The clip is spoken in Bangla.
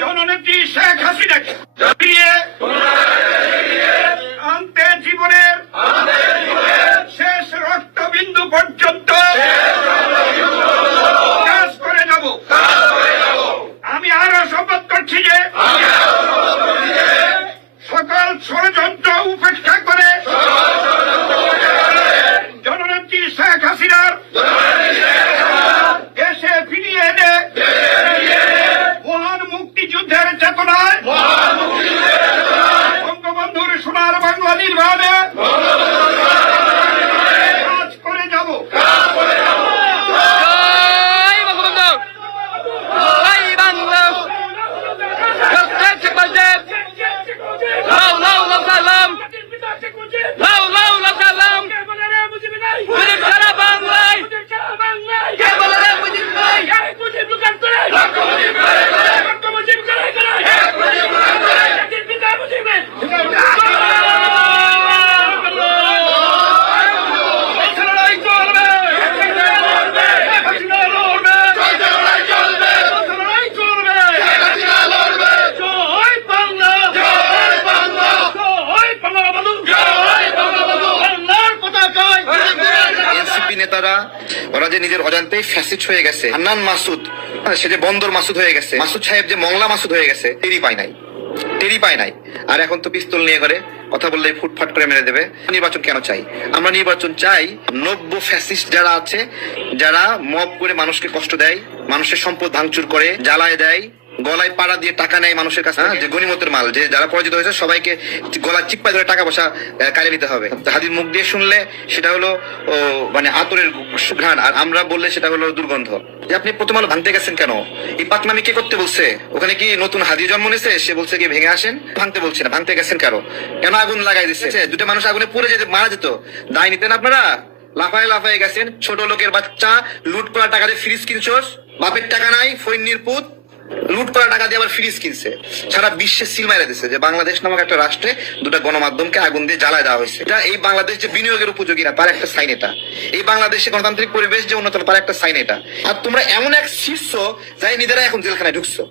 জননেত্রী শেখ হাসিনাকে ফিরিয়ে আনতে জীবনের শেষ রক্তবিন্দু পর্যন্ত কাজ করে যাব। আমি আরো শপথ করছি যে সকল ষড়যন্ত্র উপেক্ষা করে জননেত্রী শেখ হাসিনার দেশে ফিরিয়ে এনে মহান মুক্তিযুদ্ধের চেতনায় বঙ্গবন্ধুর সোনার বাংলা নির্মাণে কাজ করে যাব। নেতারা ওরা যে নিজের অজান্তেই ফ্যাসিস্ট হয়ে গেছে, হান্নান মাসুদ সে যে বন্দর মাসুদ হয়ে গেছে, মাসুদ সাহেব যে মংলা মাসুদ হয়ে গেছে, টেরি পায় নাই। আর এখন তো পিস্তল নিয়ে করে কথা বললেই ফুটফাট করে মেরে দেবে। নির্বাচন কেন চাই? আমরা নির্বাচন চাই নব্য ফ্যাসিস্ট যারা আছে, যারা মব করে মানুষকে কষ্ট দেয়, মানুষের সম্পদ ভাঙচুর করে, জ্বালায় দেয়, গলায় পাড়া দিয়ে টাকা নেয় মানুষের কাছে, যে গনিমতের মাল, যে যারা পরাজিত হয়েছে সবাইকে গলা চিপ্পায় ধরে টাকা পয়সা কাড়ে নিতে হবে। হাদির মুখ দিয়ে শুনলে সেটা হলো মানে আতরের ঘ্রাণ, আর আমরা বললে সেটা হলো দুর্গন্ধ। যে আপনি প্রথম আলো ভাঙতে গেছেন কেন? এই পাকনামি কে করতে বলছে? ওখানে কি নতুন হাদি জন্ম নিয়েছে? সে বলছে কি ভেঙে আসেন? ভাঙতে বলছে না, ভাঙতে গেছেন কেন? কেন আগুন লাগাই দিচ্ছে? দুটো মানুষ আগুনে পুড়ে যেতে মারা যেত, দায় নিতেন আপনারা? লাফায় গেছেন। ছোট লোকের বাচ্চা, লুট করা টাকা দিয়ে ফ্রিজ কিনছোস, বাপের টাকা নাই, ফৈন্নির পুত লুট করা টাকা দিয়ে আবার ফ্রিজ কিনছে। সারা বিশ্বে সিল মারা দিচ্ছে যে বাংলাদেশ নামক একটা রাষ্ট্রে দুটা গণমাধ্যমকে আগুন দিয়ে জ্বালায় দেওয়া হয়েছে। এটা এই বাংলাদেশ যে বিনিয়োগের উপযোগী না তার একটা সাইন এটা। এই বাংলাদেশে গণতান্ত্রিক পরিবেশ যে উন্নত তার একটা সাইন এটা। আর তোমরা এমন এক শীর্ষ যাই নিজেরা এখন জেলখানায় ঢুকছো।